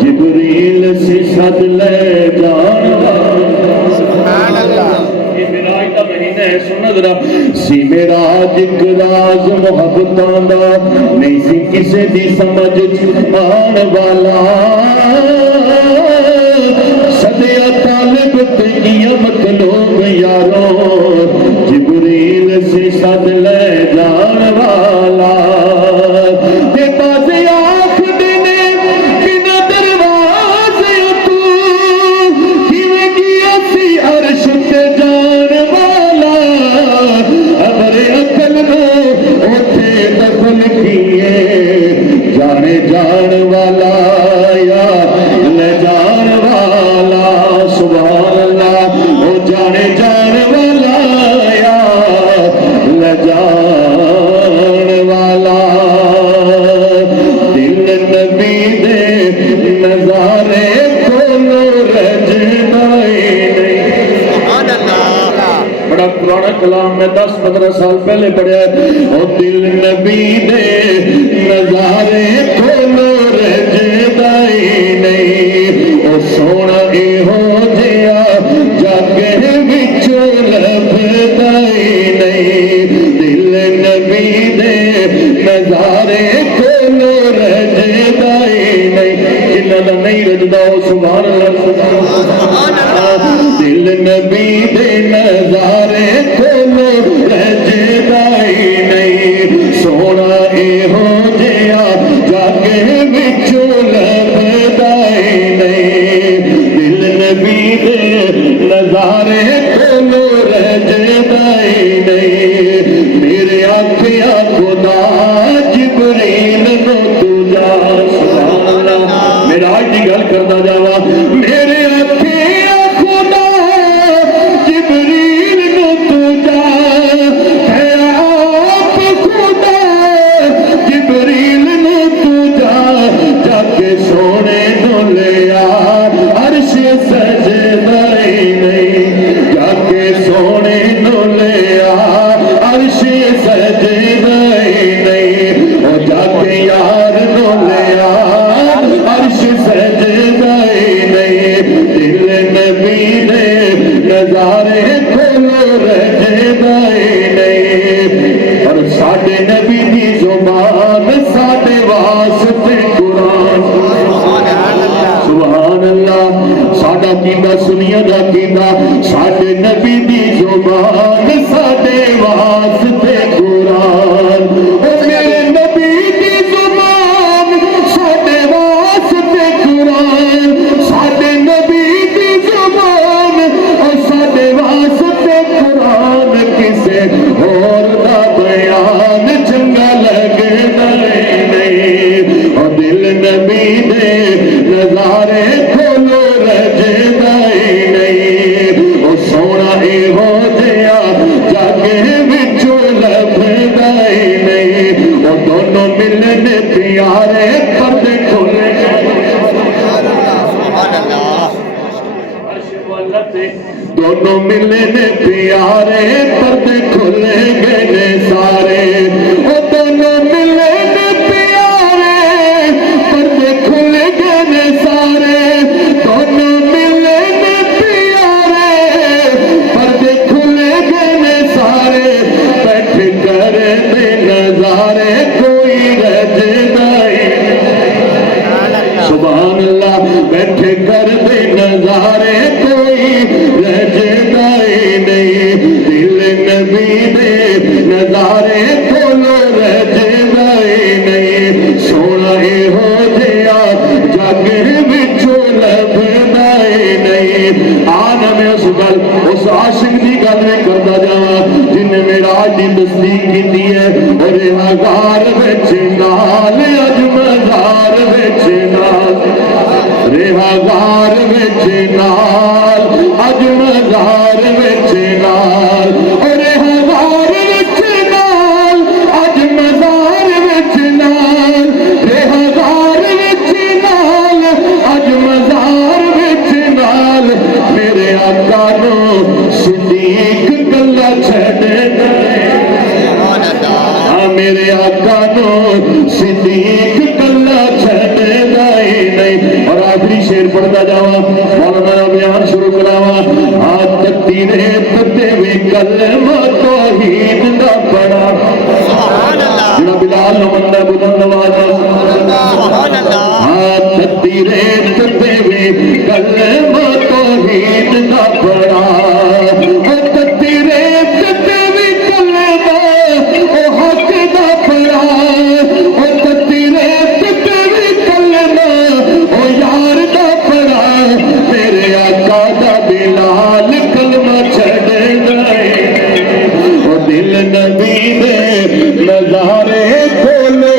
جبریل سے سد لے جان یہ میراج دا مہینہ ہے سن ذرا سی میراج ایک راز محبتاں دا نہیں سی کسے دی سمجھ آن والا صدیہ طالب تیہ مطلوب یاروں جبریل سے سد لے جان والا تے بازی آنکھ دینے بنا دروازے تو کیویں گیا سی عرش تے جان والا ابر عقل نو اوتھے دفن کیے جانے جان والا یا لے جان والا سبحان اللہ او جانے جان والا یا لے جان والا دل نبی دے نظارے کھولو رجنا نہیں بڑا پرانا کلام میں 10-15 سال پہلے پڑھا ہے اور دل نبی دے نظارے کھولو رجنا نہیں اور سونا اے ہو جیا جاگے بچوں لبدا نہیں دل نبی دے نظارے کھولو رجدا نہیں جنہاں دا نہیں رجدا او سبحان اللہ دل نبی دے نظارے کھولو رجدا نہیں سونا اے ہو جیا جاگے بچوں لبدا نہیں دل نبی دے نظارے کھولو رجدا نہیں میرے آنکھیاں خدا جبریل نو تجا سبحان اللہ میرا آج دی گل کردا جاوا میرے آنکھیاں خدا جبریل نو تجا ہے آپ خدا جبریل نو تجا جا کے سونے نو لیا عرش سجدہ نہیں جا کے سونے نو لیا عرش سجدہ نہیں اور جا کے یار نو لیا عرش سجدہ نہیں دل نبی دے نظارے کھولو رجدا نہیں اور ساڈے نبی دی زبان ساڈے واسطے قرآن سبحان اللہ ساڈا کیندہ سنیا دا کیندہ ساڈے نبی دی زبان ساڈے واسطے قرآن اور میرے نبی دی زبان ساڈے واسطے قرآن ساڈے نبی دی زبان اور ساڈے واسطے قرآن کسے اور دا بیان چنگا لگدا نہیں اور دل نبی دے نظارے کھولو رجدا نہیں اور سونا اے ہو جیا جاگے بچوں لبدا نہیں اور دونوں ملن پیارے پردے کھولے دونوں ملن پیارے پردے کھلے گئے سارے وہ دونوں ملن پیارے پردے کھلے گئے سارے دونوں ملن پیارے پردے کھلے گئے سارے بیٹھ کر دے نظارے کوئی رجدا سبحان اللہ بیٹھ کر دے نظارے کوئی رجدا نہیں دل نبی دے نظارے کھولو رجدا نہیں سونا اے ہو جیا جاگے بچوں لبدا نہیں آنا میں اس گل اس عاشق دی گل میں کردا جاواں جن نے میراج دی تصدیق کیتی ہے اور ہزار وچ نال اج مزار وچ نال ہزار وچ نال اج مزار وچ نال اور ہزار وچ نال اج مزار وچ نال ہزار وچ نال اج مزار وچ نال میرے آقا نو صدیق گلا چھڈدا میرے آقا نو صدیق گلا چھڈدا نہیں اور شیر پڑھتا جاوا اور میرا بیان شروع کراوا ہاتھ تیرے تے وی کلمہ توحید دا پڑھا جڑا بلال نو مندا بلند آواز ہاتھ تیرے تے وی کلمہ توحید دا پڑھا ہاتھ تیرے تے وی کلمہ او حق دا پڑھا ہاتھ تیرے تے وی کلمہ او یار دا پڑھا میرے آقا دا بلال کلمہ چھڑ گئے او دل نبی دے نظارے کھولو